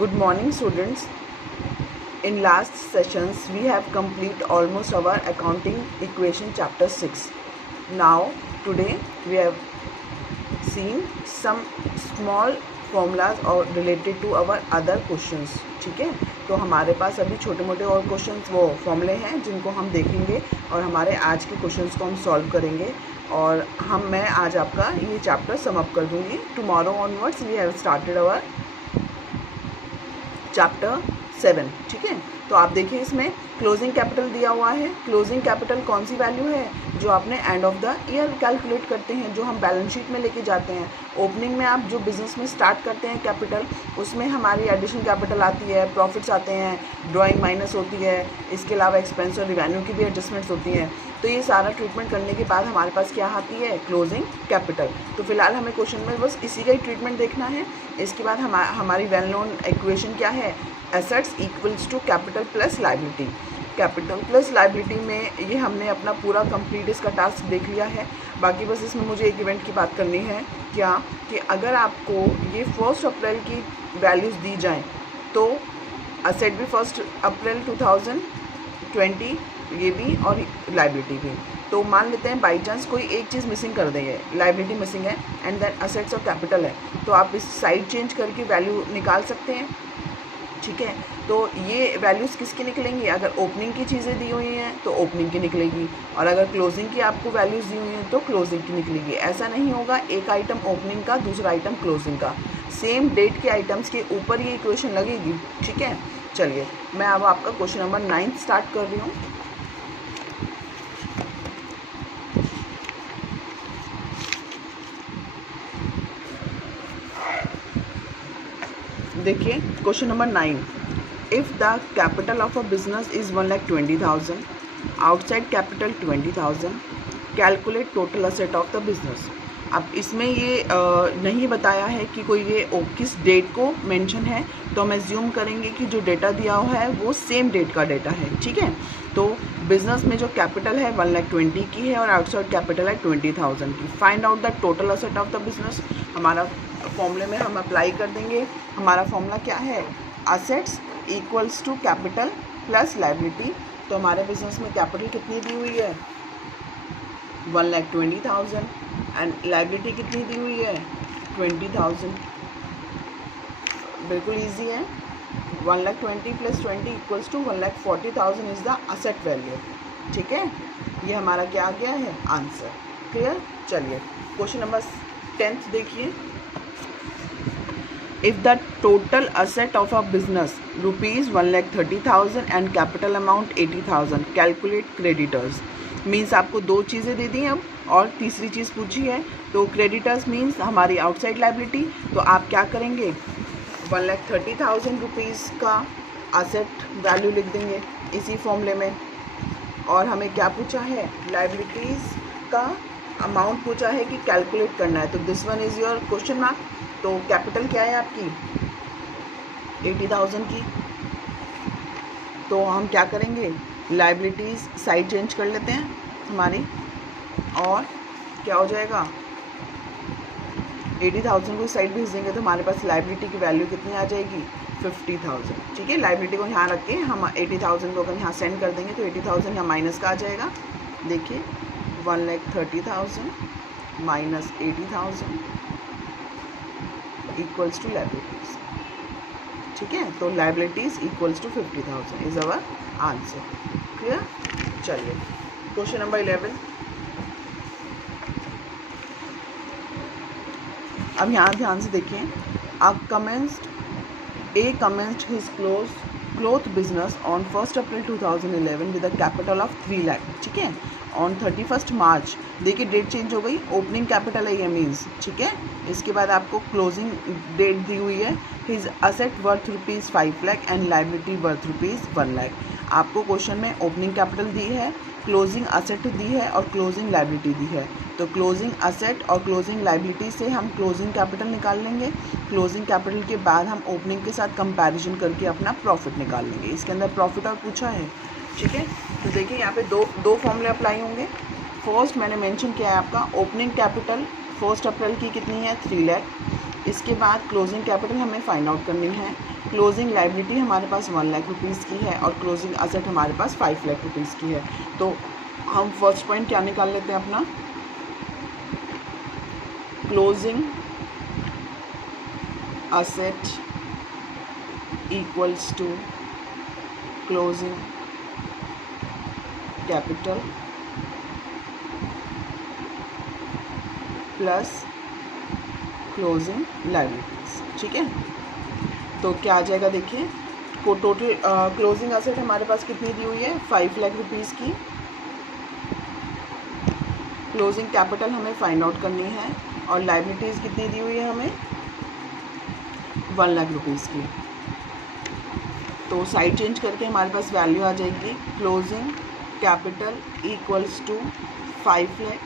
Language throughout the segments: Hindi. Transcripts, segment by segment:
Good morning, students. In last sessions, we have completed almost our accounting equation chapter 6. Now, today we have seen some small formulas or related to our other questions. ठीक है, तो हमारे पास अभी छोटे मोटे और क्वेश्चंस वो फॉर्मूले हैं जिनको हम देखेंगे और हमारे आज के क्वेश्चंस को हम सॉल्व करेंगे और मैं आज आपका ये चैप्टर समअप कर दूंगी. Tomorrow onwards we have started our chapter 7. ठीक है, तो आप देखिए इसमें क्लोजिंग कैपिटल दिया हुआ है. क्लोजिंग कैपिटल कौन सी वैल्यू है जो आपने end of the year calculate करते हैं, जो हम बैलेंस शीट में लेके जाते हैं. ओपनिंग में आप जो बिजनेस में स्टार्ट करते हैं कैपिटल, उसमें हमारी एडिशनल कैपिटल आती है, प्रॉफिट्स आते हैं, ड्राइंग माइनस होती है, इसके अलावा एक्सपेंस और रिवेन्यू की भी एडजस्टमेंट्स होती हैं. तो ये सारा ट्रीटमेंट करने के बाद हमारे पास क्या आती है, क्लोजिंग कैपिटल. तो फिलहाल हमें क्वेश्चन में बस इसी का ही ट्रीटमेंट देखना है. इसके बाद हमारी वेल नोन इक्वेशन क्या है, assets equals to capital plus liability. Capital plus liability में ये हमने अपना पूरा कंप्लीट इसका टास्क देख लिया है. बाकी बस इसमें मुझे एक इवेंट की बात करनी है, क्या कि अगर आपको ये 1 अप्रैल की वैल्यूज़ दी जाएं तो असेट भी 1 अप्रैल 2020 ये भी और लायबिलिटी भी. तो मान लेते हैं बाई चांस कोई एक चीज़ मिसिंग कर देंगे, लायबिलिटी मिसिंग है एंड देन असेट्स और कैपिटल है, तो आप इस साइड चेंज करके वैल्यू निकाल सकते हैं. ठीक है, तो ये वैल्यूज़ किसकी निकलेंगी, अगर ओपनिंग की चीज़ें दी हुई हैं तो ओपनिंग की निकलेगी और अगर क्लोजिंग की आपको वैल्यूज़ दी हुई हैं तो क्लोजिंग की निकलेगी. ऐसा नहीं होगा एक आइटम ओपनिंग का दूसरा आइटम क्लोजिंग का, सेम डेट के आइटम्स के ऊपर ये इक्वेशन लगेगी. ठीक है, चलिए मैं अब आपका क्वेश्चन नंबर 9 स्टार्ट कर रही हूँ. देखिए question number 9. If the capital of a business is 1,20,000, outside capital 20,000, calculate total asset of the business. अब इसमें ये नहीं बताया है कि कोई ये किस डेट को मेंशन है, तो हम एज्यूम करेंगे कि जो डेटा दिया हुआ है वो सेम डेट का डेटा है. ठीक है, तो बिजनेस में जो कैपिटल है 1,20,000 की है और आउटसाइड कैपिटल है 20,000 की. Find out the total asset of the business. हमारा फॉर्मूले में हम अप्लाई कर देंगे. हमारा फॉर्मूला क्या है, assets equals to capital plus liability. तो हमारे बिजनेस में कैपिटल कितनी दी हुई है, 1,20,000 एंड लायबिलिटी कितनी दी हुई है, 20,000. बिल्कुल इजी है. 1,20,000 plus 20 equals to 1,40,000 is the asset value. ठीक है, ये हमारा क्या आ गया है, आंसर. क्लियर. चलिए क्वेश्चन नंबर 10 देखिए. If the total asset of a business rupees 1,30,000 and capital amount 80,000, calculate creditors. Means आपको दो चीज़ें दे दी अब और तीसरी चीज़ पूछी है. तो क्रेडिटर्स मीन्स हमारी आउटसाइड लायबिलिटी. तो आप क्या करेंगे, 1,30,000 रुपीज़ का असेट वैल्यू लिख देंगे इसी फॉर्मूले में. और हमें क्या पूछा है, लायबिलिटीज़ का अमाउंट पूछा है कि कैलकुलेट करना है. तो this one is your question mark. तो कैपिटल क्या है आपकी, 80,000 की. तो हम क्या करेंगे, लायबिलिटीज़ साइड चेंज कर लेते हैं हमारी और क्या हो जाएगा, 80,000 को साइड भेज देंगे तो हमारे पास लायबिलिटी की वैल्यू कितनी आ जाएगी, 50,000. ठीक है, लायबिलिटी को यहाँ रख के हम 80,000 को अगर यहाँ सेंड कर देंगे तो 80,000 यहाँ माइनस का आ जाएगा. देखिए 1,30,000 माइनस 80,000 इक्वल्स टू लायबिलिटीज़. ठीक है, तो liabilities equals to 50,000 is our answer. Clear. चलिए क्वेश्चन नंबर 11. अब यहाँ ध्यान से देखिए. A commenced his cloth business on 1st April 2011 with a capital of 3 lakh. ठीक है, ऑन 31st मार्च. देखिए डेट चेंज हो गई, ओपनिंग कैपिटल है ये मीन्स. ठीक है, इसके बाद आपको क्लोजिंग डेट दी हुई है. His asset worth rupees 5 lakh and liability worth rupees 1 lakh. आपको क्वेश्चन में ओपनिंग कैपिटल दी है, क्लोजिंग असेट दी है और क्लोजिंग लायबिलिटी दी है. तो क्लोजिंग असेट और क्लोजिंग लायबिलिटी से हम क्लोजिंग कैपिटल निकाल लेंगे. क्लोजिंग कैपिटल के बाद हम ओपनिंग के साथ कंपैरिजन करके अपना प्रॉफिट निकाल लेंगे. इसके अंदर प्रॉफिट और पूछा है. ठीक है, तो देखिए यहाँ पे दो फॉर्मूले अप्लाई होंगे. फर्स्ट मैंने मेंशन किया है आपका ओपनिंग कैपिटल 1 अप्रैल की कितनी है, 3 लाख. इसके बाद क्लोजिंग कैपिटल हमें फाइंड आउट करनी है. क्लोजिंग लाइबिलिटी हमारे पास 1 लाख रुपीज़ की है और क्लोजिंग असेट हमारे पास 5 लाख रुपीज़ की है। तो हम फर्स्ट पॉइंट क्या निकाल लेते हैं अपना, closing asset equals to closing capital plus closing liabilities. ठीक है, तो क्या आ जाएगा देखिए, को टोटल क्लोजिंग असेट हमारे पास कितनी दी हुई है 5 लाख रुपीज़ की। क्लोजिंग कैपिटल हमें फाइंड आउट करनी है और लायबिलिटीज़ कितनी दी हुई है हमें 1 लाख रुपीज़ की। तो साइड चेंज करके हमारे पास वैल्यू आ जाएगी, closing capital equals to 5 lakh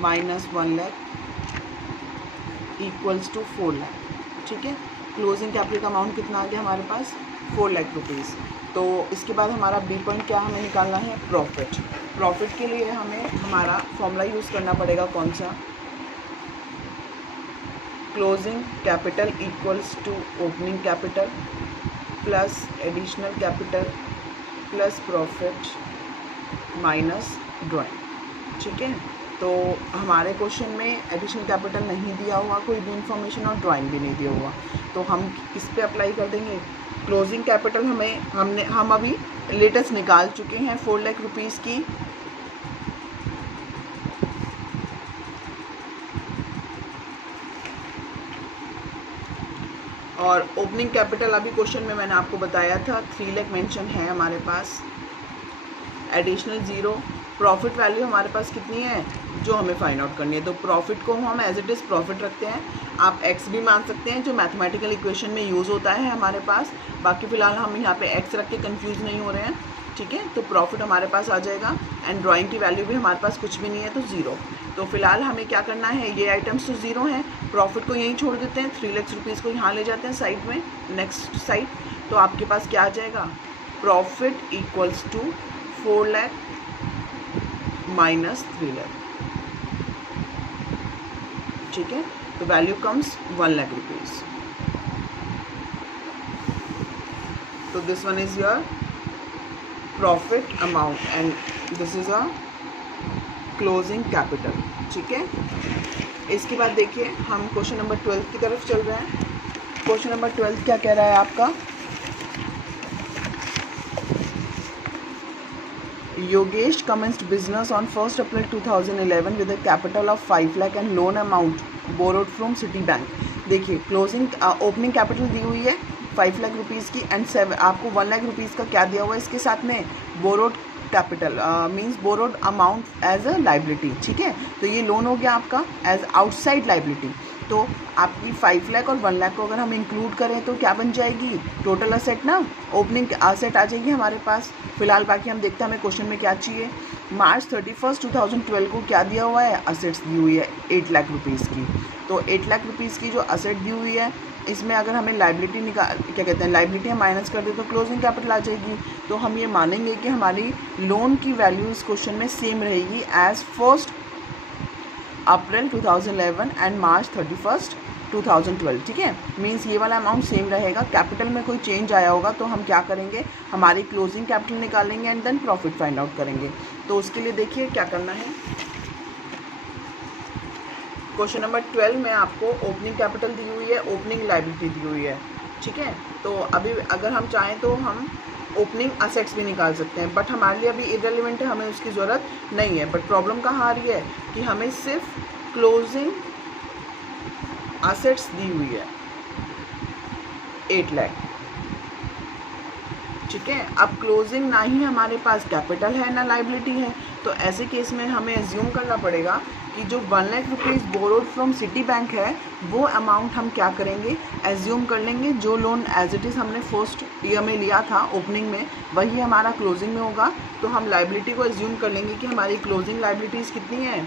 minus 1 lakh equals to 4 lakh. ठीक है, क्लोजिंग कैपिटल का अमाउंट कितना आ गया हमारे पास 4 लाख रुपीज़। तो इसके बाद हमारा बी पॉइंट क्या हमें निकालना है, प्रॉफिट। प्रॉफिट के लिए हमें हमारा फॉर्मूला यूज़ करना पड़ेगा कौन सा, closing capital equals to opening capital plus additional capital plus profit minus drawing. ठीक है, तो हमारे क्वेश्चन में एडिशनल कैपिटल नहीं दिया हुआ कोई भी इंफॉर्मेशन और ड्राइंग भी नहीं दिया हुआ, तो हम किस पे अप्लाई कर देंगे, क्लोजिंग कैपिटल हम अभी लेटेस्ट निकाल चुके हैं 4 लाख रुपीज़ की। और ओपनिंग कैपिटल अभी क्वेश्चन में मैंने आपको बताया था 3 लाख मेंशन है हमारे पास, एडिशनल 0। प्रॉफिट वैल्यू हमारे पास कितनी है जो हमें फाइंड आउट करनी है, तो प्रॉफिट को हम एज इट इज़ प्रॉफिट रखते हैं। आप एक्स भी मान सकते हैं जो मैथमेटिकल इक्वेशन में यूज़ होता है हमारे पास, बाकी फ़िलहाल हम यहाँ पे एक्स रख के कंफ्यूज नहीं हो रहे हैं। ठीक है, तो प्रॉफिट हमारे पास आ जाएगा एंड ड्राइंग की वैल्यू भी हमारे पास कुछ भी नहीं है तो 0। तो फिलहाल हमें क्या करना है, ये आइटम्स तो 0 हैं, प्रॉफिट को यहीं छोड़ देते हैं, 3 लाख रुपीज़ को यहाँ ले जाते हैं साइड में, नेक्स्ट साइड। तो आपके पास क्या आ जाएगा, profit equals to 4 lakh minus 3 lakh. ठीक है, तो वैल्यू कम्स 1 लाख रुपीज़। तो this one is your profit amount and this is a closing capital. ठीक है, इसके बाद देखिए हम क्वेश्चन नंबर 12 की तरफ चल रहे हैं। क्वेश्चन नंबर 12 क्या कह रहा है आपका, Yogesh commenced business on 1st April 2011 with a capital of 5 lakh and loan amount borrowed from Citibank। देखिए क्लोजिंग ओपनिंग कैपिटल दी हुई है 5 लाख रुपीज़ की एंड आपको 1 लाख रुपीज़ का क्या दिया हुआ है इसके साथ में, borrowed capital means borrowed amount as a liability. ठीक है, तो ये लोन हो गया आपका एज आउटसाइड लाइबिलिटी। तो आपकी 5 लाख और 1 लाख को अगर हम इंक्लूड करें तो क्या बन जाएगी, टोटल असेट ना, ओपनिंग असेट आ जाएगी हमारे पास। फिलहाल बाकी हम देखते हैं हमें क्वेश्चन में क्या चाहिए। मार्च 31, 2012 को क्या दिया हुआ है, असेट्स दी हुई है 8 लाख रुपीज़ की। तो 8 लाख रुपीज़ की जो असेट दी हुई है इसमें अगर हमें लाइबिलिटी क्या कहते हैं, लाइबिलिटी हम माइनस कर दें तो क्लोजिंग कैपिटल आ जाएगी। तो हम ये मानेंगे कि हमारी लोन की वैल्यू इस क्वेश्चन में सेम रहेगी एज 1 अप्रैल 2011 एंड मार्च 31, 2012। ठीक है, मीन्स ये वाला अमाउंट सेम रहेगा। कैपिटल में कोई चेंज आया होगा तो हम क्या करेंगे, हमारी क्लोजिंग कैपिटल निकालेंगे and then profit find out करेंगे। तो उसके लिए देखिए क्या करना है, क्वेश्चन नंबर 12 में आपको ओपनिंग कैपिटल दी हुई है, ओपनिंग लाइबिलिटी दी हुई है। ठीक है, तो अभी अगर हम चाहें तो हम ओपनिंग असेट्स भी निकाल सकते हैं, बट हमारे लिए अभी इररिलेवेंट है, हमें उसकी ज़रूरत नहीं है। बट प्रॉब्लम कहाँ आ रही है कि हमें सिर्फ क्लोजिंग असेट्स दी हुई है 8 लाख। ठीक है, अब क्लोजिंग ना ही हमारे पास कैपिटल है ना लाइबिलिटी है, तो ऐसे केस में हमें एज्यूम करना पड़ेगा कि जो 1 lakh rupees borrowed from city bank है वो अमाउंट हम क्या करेंगे, एज्यूम कर लेंगे जो लोन एज इट इज़ हमने फर्स्ट ईयर में लिया था ओपनिंग में वही हमारा क्लोजिंग में होगा। तो हम लाइबिलिटी को एज्यूम कर लेंगे कि हमारी क्लोजिंग लाइबिलिटीज़ कितनी है,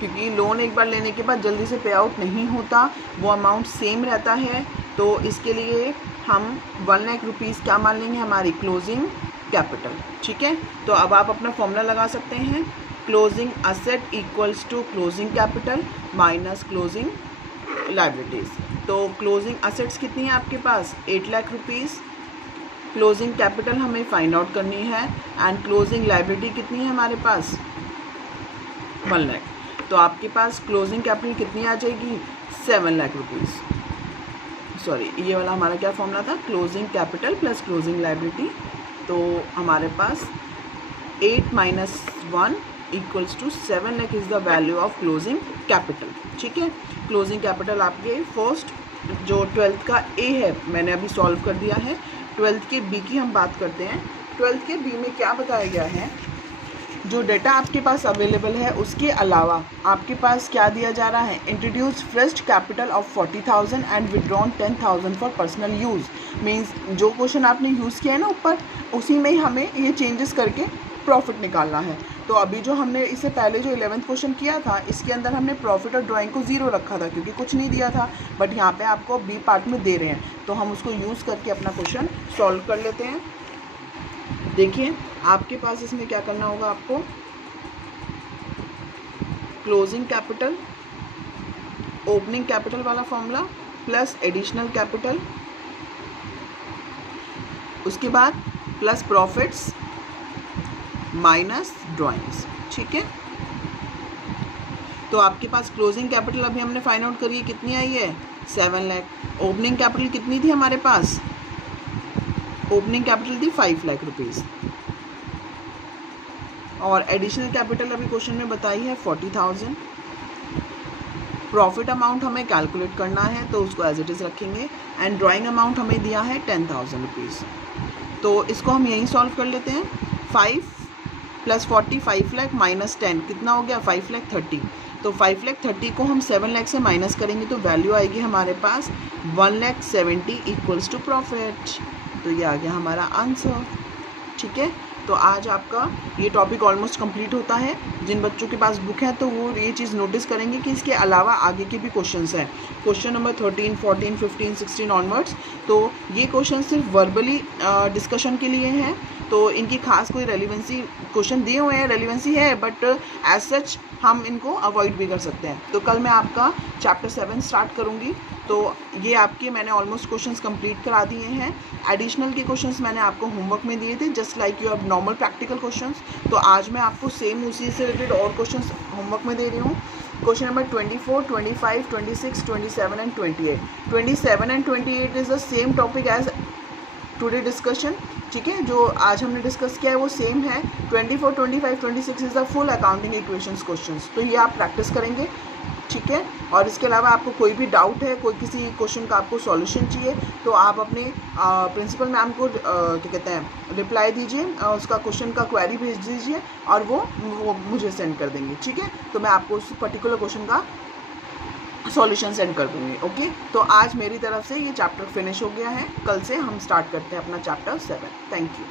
क्योंकि लोन एक बार लेने के बाद जल्दी से पे आउट नहीं होता, वो अमाउंट सेम रहता है। तो इसके लिए हम 1 लाख रुपीज़ क्या मान लेंगे, हमारी क्लोजिंग कैपिटल। ठीक है, तो अब आप अपना फॉर्मूला लगा सकते हैं, closing asset equals to closing capital minus closing liabilities. तो क्लोजिंग असेट्स कितनी है आपके पास 8 लाख रुपीज़, क्लोजिंग कैपिटल हमें फाइंड आउट करनी है एंड क्लोजिंग लाइबिलिटी कितनी है हमारे पास 1 लाख। तो आपके पास क्लोजिंग कैपिटल कितनी आ जाएगी 7 लाख रुपीज़। सॉरी, ये वाला हमारा क्या फॉर्मूला था, closing capital plus closing liability. तो हमारे पास 8 minus 1 equals to 7 lakh is the value of closing capital. ठीक है, क्लोजिंग कैपिटल आपके फर्स्ट जो 12th का ए है मैंने अभी सॉल्व कर दिया है। 12th के बी की हम बात करते हैं। 12th के बी में क्या बताया गया है, जो डेटा आपके पास अवेलेबल है उसके अलावा आपके पास क्या दिया जा रहा है, introduce fresh capital of 40,000 and withdrawn 10,000 for personal use. Means जो क्वेश्चन आपने यूज़ किया है ना ऊपर, उसी में ही हमें ये चेंजेस करके प्रॉफिट निकालना है। तो अभी जो हमने इससे पहले जो 11th क्वेश्चन किया था, इसके अंदर हमने प्रॉफिट और ड्राइंग को 0 रखा था क्योंकि कुछ नहीं दिया था, बट यहाँ पे आपको बी पार्ट में दे रहे हैं, तो हम उसको यूज़ करके अपना क्वेश्चन सॉल्व कर लेते हैं। देखिए आपके पास इसमें क्या करना होगा, आपको क्लोजिंग कैपिटल, ओपनिंग कैपिटल वाला फॉर्मूला प्लस एडिशनल कैपिटल, उसके बाद प्लस प्रॉफिट्स माइनस ड्राइंग्स। ठीक है, तो आपके पास क्लोजिंग कैपिटल अभी हमने फाइंड आउट करी है, कितनी आई है 7 लाख। ओपनिंग कैपिटल कितनी थी हमारे पास, ओपनिंग कैपिटल थी 5 लाख रुपीज़, और एडिशनल कैपिटल अभी क्वेश्चन में बताई है 40,000। प्रॉफिट अमाउंट हमें कैलकुलेट करना है तो उसको एज इट इज़ रखेंगे, एंड ड्राइंग अमाउंट हमें दिया है 10,000 रुपीज़। तो इसको हम यहीं सॉल्व कर लेते हैं। 5 प्लस 40 5 लाख माइनस 10 कितना हो गया 5 लाख 30। तो 5 लाख 30 को हम 7 लाख से माइनस करेंगे तो वैल्यू आएगी हमारे पास 1 लाख 70 इक्वल्स टू प्रॉफिट। तो ये आ गया हमारा आंसर। ठीक है, तो आज आपका ये टॉपिक ऑलमोस्ट कंप्लीट होता है। जिन बच्चों के पास बुक है तो वो ये चीज़ नोटिस करेंगे कि इसके अलावा आगे के भी क्वेश्चंस हैं, क्वेश्चन नंबर 13, 14, 15, 16 ऑनवर्ड्स। तो ये क्वेश्चन सिर्फ वर्बली डिस्कशन के लिए हैं, तो इनकी खास कोई रेलिवेंसी, क्वेश्चन दिए हुए हैं रेलिवेंसी है, बट एज सच हम इनको अवॉइड भी कर सकते हैं। तो कल मैं आपका चैप्टर 7 स्टार्ट करूँगी। तो ये आपके मैंने ऑलमोस्ट क्वेश्चंस कंप्लीट करा दिए हैं। एडिशनल के क्वेश्चंस मैंने आपको होमवर्क में दिए थे, just like you have normal practical questions. तो आज मैं आपको सेम उसी से रिलेटेड और क्वेश्चंस होमवर्क में दे रही हूँ। Question number 24, 25, 26, 27 and 28। 27 and 28 is the same topic as today discussion. ठीक है, जो आज हमने डिस्कस किया है वो सेम है। 24, 25, 26 is the full accounting equations questions. तो ये आप प्रैक्टिस करेंगे। ठीक है, और इसके अलावा आपको कोई भी डाउट है, कोई किसी क्वेश्चन का आपको सॉल्यूशन चाहिए, तो आप अपने प्रिंसिपल मैम को क्या कहते हैं रिप्लाई दीजिए, उसका क्वेश्चन का क्वेरी भेज दीजिए और वो मुझे सेंड कर देंगे। ठीक है, तो मैं आपको उस पर्टिकुलर क्वेश्चन का सॉल्यूशन सेंड कर दूँगी। ओके, तो आज मेरी तरफ से ये चैप्टर फिनिश हो गया है। कल से हम स्टार्ट करते हैं अपना चैप्टर 7। Thank you.